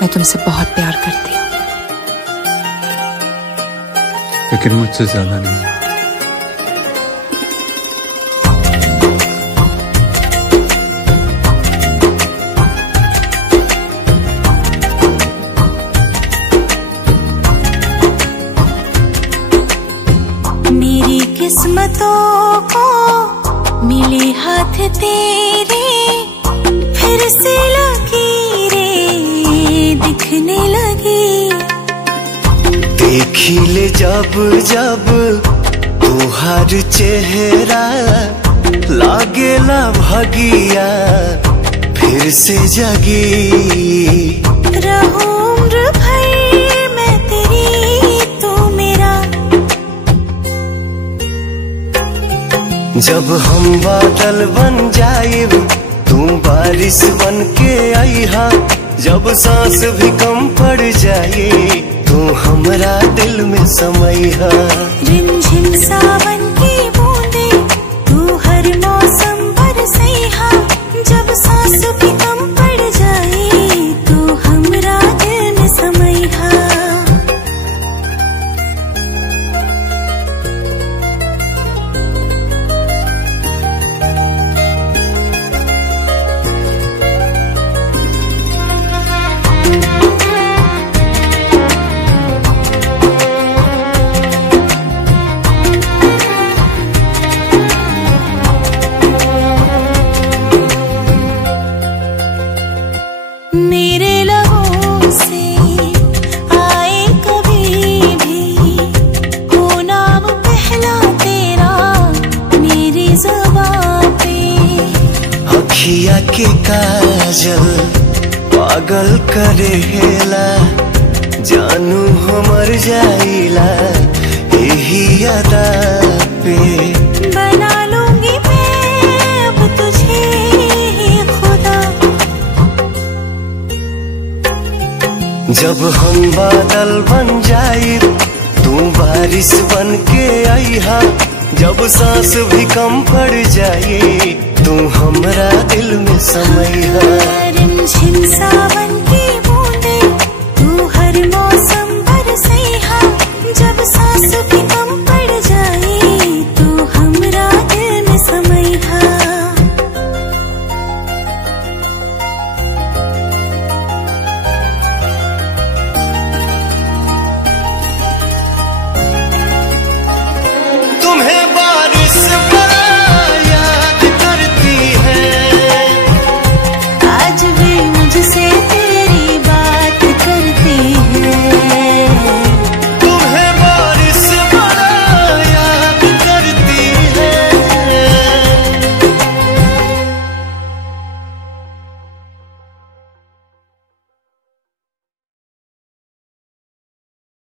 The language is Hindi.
मैं तुमसे बहुत प्यार करती हूँ, लेकिन मुझसे ज्यादा नहीं। मेरी किस्मतों को मिले हाथ तेरे, फिर से लकीरें दिखने लगी। देखी ले जब जब तुहार चेहरा, लागेला भगिया फिर से जगी। रहूं उम्र भर मैं तेरी, तू मेरा। जब हम बादल बन जाइब, तू बारिश बन के आईहा। जब सांस भी कम पड़ जाए, तू हमरा दिल में समैहा। रिमझिम सावन की बूंदे, तू हर मौसम बरसैहा। जब सांस भी कम पड़ जाए, तू हमरा दिल में समैहा। मेरे लबों से आए कभी भी, हो नाम पहला तेरा मेरी ज़ुबान पे। अखिया के काजल पागल करेला, जानू हमर जाइला यही अदा पे। बना लूंगी मैं अब तुझे ही खुदा। जब हम बादल बन जाए, तू बारिश बन के आईहा। जब सांस भी कम पड़ जाए, तू हमरा दिल में समैहा। रिमझिम सावन